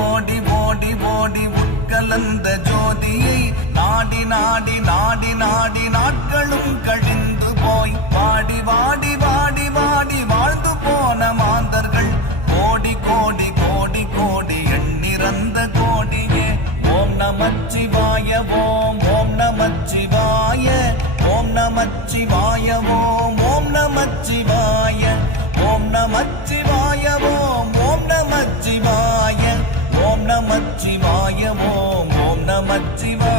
ஓடி ஓடி ஓடி உட்கலந்த ஜோதியை நாடி நாடி நாடி நாடி நாட்களும் கழிந்து போய் வாடி வாடி வாடி வாடி வாழ்ந்து போன மாந்தர்கள் கோடி கோடி கோடி கோடி எண்ணிறந்த கோடியே. ஓம் நமச்சிவாய ஓம் ஓம் நமச்சிவாய ஓம் நமச்சிவாய ஓம் ஓம் நமச்சிவாய ஓம் நமச்சிவாய ஓம் ஓம் நமச்சிவாய ஓம் நமச்சிவாய ஓம் ஓம் நமச்சிவாய.